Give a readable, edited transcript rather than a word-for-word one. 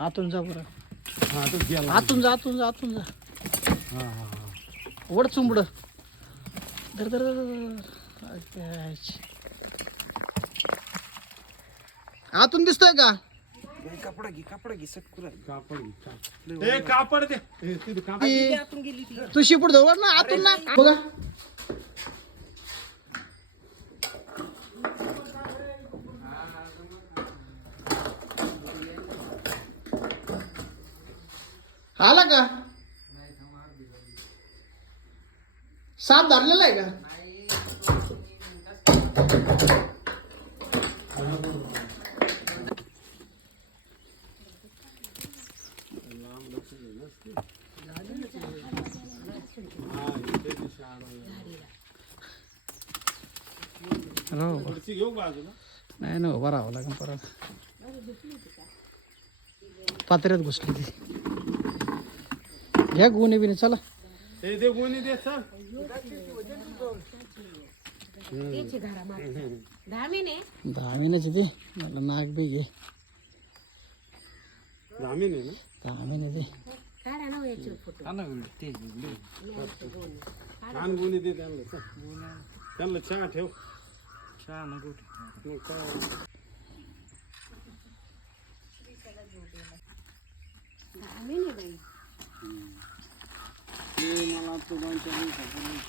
आतून जा बरं. हा तो गेला. आतून जा आतून जा आतून जा. हा हा हा. वड चुंबड. धर धर धर. आतून दिसतोय का? कपडा घे सटकुरा. कापड घे. ए कापड दे. ए, तिथे कापड. आतून गेली ती. तू शिपूट जवळ ना आतून ना बघा. आला का? साप धरलेला आहे का? खुर्ची घेऊ बाजूला. नाही ना उभा राहावं लागेल परत. पात्र्यात घुसली ती. घ्या गुन्हे बिने चला. हे दे गोणी दे चल. दहा महिने 10 महिन्याची ती. मला नाग बी घे. जामीन आहे ना. 10 महिने दे. काढा ना याचे फोटो. छान गोणी दे त्यांना चल. त्यांना चहा ठेव. चहा नको ठेव. दहा महिने बाई. मला तो 2-4 दिवसापूर्वी